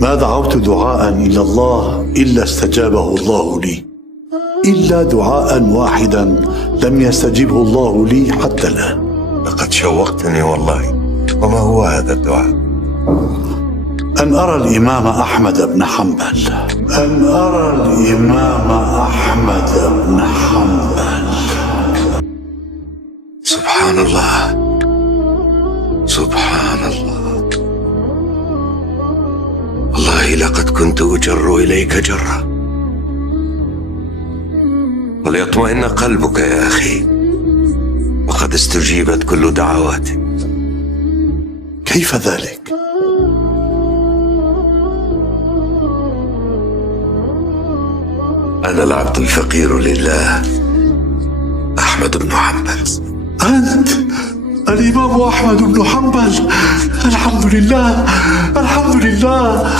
ما دعوت دعاء إلى الله إلا استجابه الله لي، إلا دعاء واحدا لم يستجبه الله لي حتى الآن. لقد شوقتني والله. وما هو هذا الدعاء؟ أن أرى الإمام أحمد بن حنبل. أن أرى الإمام أحمد بن حنبل. سبحان الله، سبحان الله. والله لقد كنت أجر إليك جرا، وليطمئن قلبك يا أخي، وقد استجيبت كل دعواتك. كيف ذلك؟ أنا العبد الفقير لله أحمد بن حنبل. أنت الإمام أحمد بن حنبل؟ الحمد لله، الحمد لله.